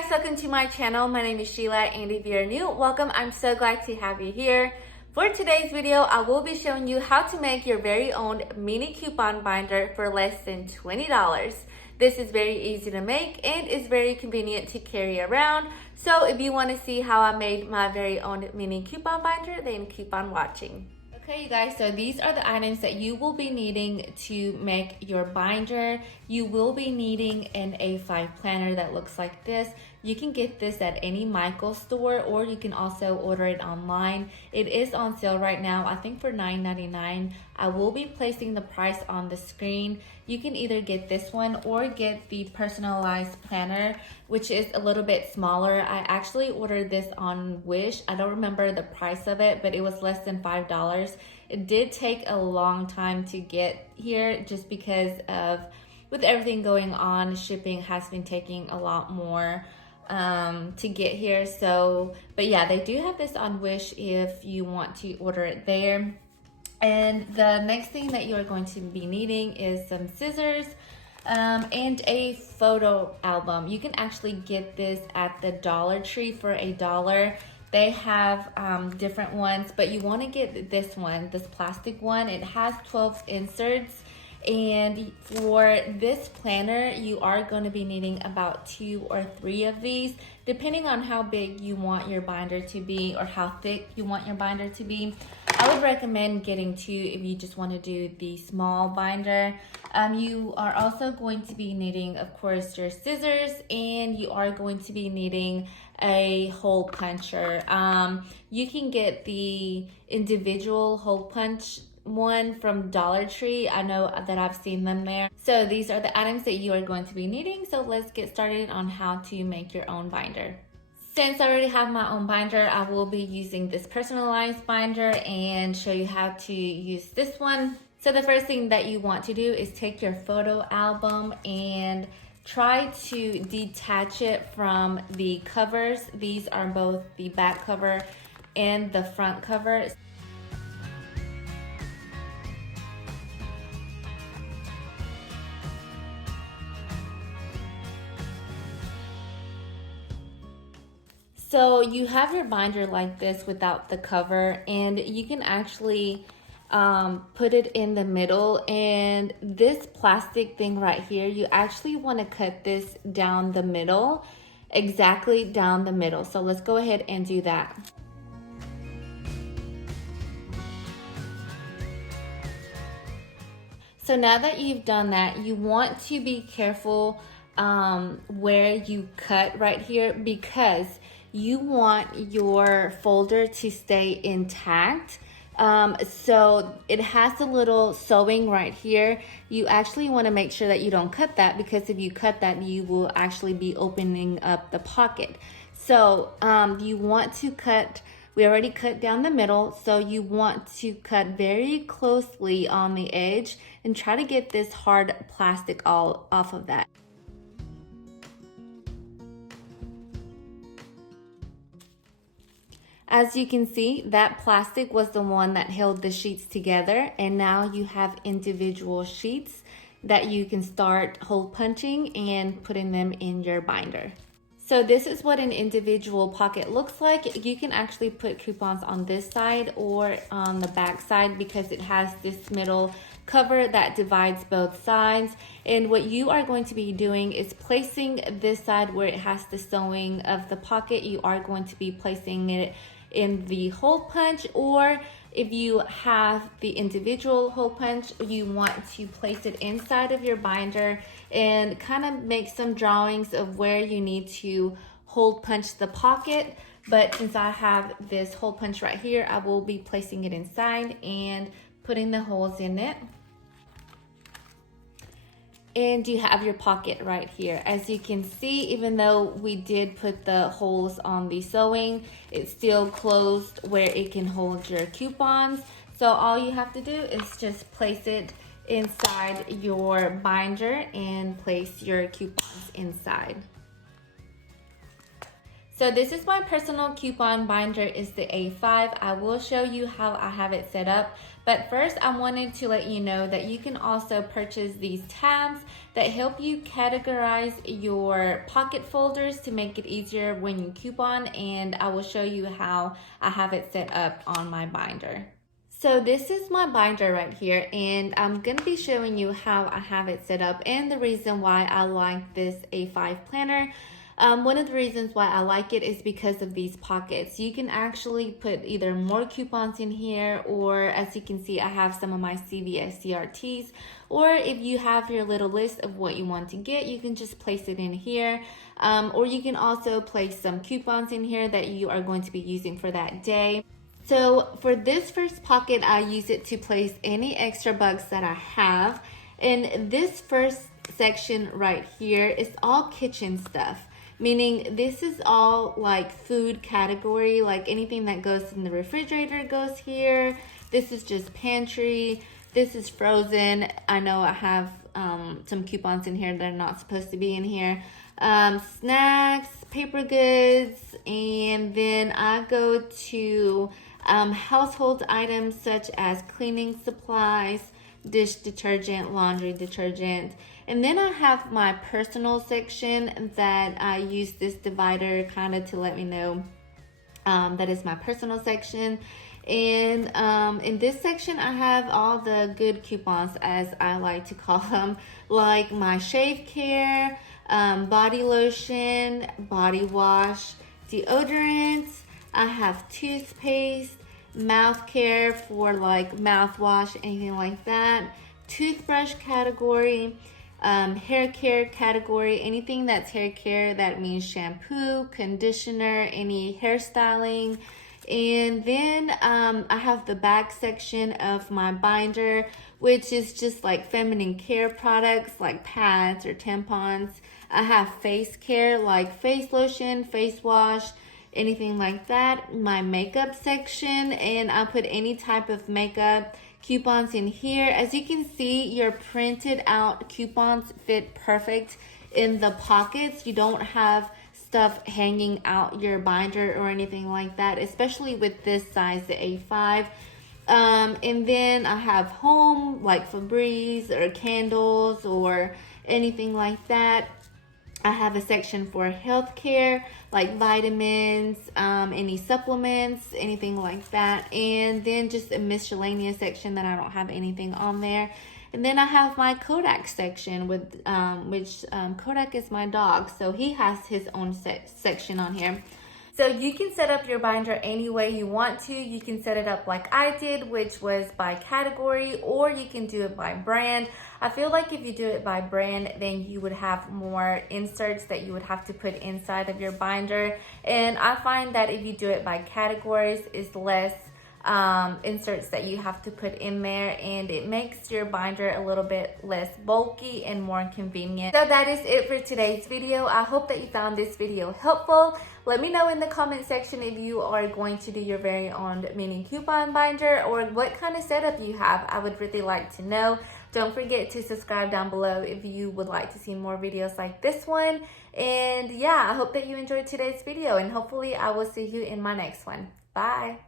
guys, welcome to my channel. My name is Sheila, and if you're new, welcome. I'm so glad to have you here. For today's video, I will be showing you how to make your very own mini coupon binder for less than $20. This is very easy to make and is very convenient to carry around. So if you want to see how I made my very own mini coupon binder, then keep on watching. Okay, you guys, so these are the items that you will be needing to make your binder. You will be needing an A5 planner that looks like this. You can get this at any Michaels store, or you can also order it online. It is on sale right now, I think for $9.99. I will be placing the price on the screen. You can either get this one or get the personalized planner, which is a little bit smaller. I actually ordered this on Wish. I don't remember the price of it, but it was less than $5. It did take a long time to get here just because of, with everything going on, shipping has been taking a lot more to get here. So, but yeah, they do have this on Wish if you want to order it there. And the next thing that you're going to be needing is some scissors and a photo album. You can actually get this at the Dollar Tree for $1. They have different ones, but you want to get this one, this plastic one. It has 12 inserts. And for this planner, you are going to be needing about 2 or 3 of these, depending on how big you want your binder to be or how thick you want your binder to be. I would recommend getting 2 if you just want to do the small binder. You are also going to be needing, of course, your scissors, and you are going to be needing a hole puncher. You can get the individual hole punch one from Dollar Tree. I know that I've seen them there. So these are the items that you are going to be needing. So let's get started on how to make your own binder. Since I already have my own binder, I will be using this personalized binder and show you how to use this one. So the first thing that you want to do is take your photo album and try to detach it from the covers. These are both the back cover and the front cover. So you have your binder like this without the cover, and you can actually put it in the middle. And this plastic thing right here, you actually want to cut this down the middle, exactly down the middle. So let's go ahead and do that. So now that you've done that, you want to be careful where you cut right here, because you want your folder to stay intact. So it has a little sewing right here. You actually want to make sure that you don't cut that, because if you cut that, you will actually be opening up the pocket. So you want to cut, we already cut down the middle, so you want to cut very closely on the edge and try to get this hard plastic all off of that. As you can see, that plastic was the one that held the sheets together, and now you have individual sheets that you can start hole punching and putting them in your binder. So this is what an individual pocket looks like. You can actually put coupons on this side or on the back side, because it has this middle cover that divides both sides. And what you are going to be doing is placing this side where it has the sewing of the pocket. You are going to be placing it in the hole punch, or if you have the individual hole punch, you want to place it inside of your binder and kind of make some drawings of where you need to hole punch the pocket. But since I have this hole punch right here, I will be placing it inside and putting the holes in it. And you have your pocket right here. As you can see, even though we did put the holes on the sewing, it's still closed where it can hold your coupons. So all you have to do is just place it inside your binder and place your coupons inside. So this is my personal coupon binder, is the A5. I will show you how I have it set up. But first, I wanted to let you know that you can also purchase these tabs that help you categorize your pocket folders to make it easier when you coupon, and I will show you how I have it set up on my binder. So this is my binder right here, and I'm gonna be showing you how I have it set up and the reason why I like this A5 planner. One of the reasons why I like it is because of these pockets. You can actually put either more coupons in here, or as you can see, I have some of my CVS CRTs, or if you have your little list of what you want to get, you can just place it in here. Or you can also place some coupons in here that you are going to be using for that day. So for this first pocket, I use it to place any extra bucks that I have. And this first section right here is all kitchen stuff, meaning this is all like food category, like anything that goes in the refrigerator goes here. This is just pantry. This is frozen. I know I have some coupons in here that are not supposed to be in here. Snacks, paper goods, and then I go to household items such as cleaning supplies, dish detergent, laundry detergent. And then I have my personal section that I use this divider kind of to let me know that is my personal section. And in this section, I have all the good coupons, as I like to call them, like my shave care, body lotion, body wash, deodorant. I have toothpaste, mouth care for like mouthwash, anything like that, toothbrush category, hair care category, anything that's hair care, that means shampoo, conditioner, any hairstyling. And then I have the back section of my binder, which is just like feminine care products like pads or tampons. I have face care like face lotion, face wash, anything like that. My makeup section, and I put any type of makeup coupons in here. As you can see, your printed out coupons fit perfect in the pockets. You don't have stuff hanging out your binder or anything like that, especially with this size, the A5. And then I have home, like Febreze or candles or anything like that. I have a section for healthcare, like vitamins, any supplements, anything like that. And then just a miscellaneous section that I don't have anything on there. And then I have my Kodak section with which Kodak is my dog, so he has his own section on here. So you can set up your binder any way you want to. You can set it up like I did, which was by category, or you can do it by brand. I feel like if you do it by brand, then you would have more inserts that you would have to put inside of your binder. And I find that if you do it by categories, it's less inserts that you have to put in there, and it makes your binder a little bit less bulky and more convenient. So that is it for today's video. I hope that you found this video helpful. Let me know in the comment section if you are going to do your very own mini coupon binder, or what kind of setup you have. I would really like to know. Don't forget to subscribe down below if you would like to see more videos like this one. And yeah, I hope that you enjoyed today's video, and hopefully I will see you in my next one. Bye.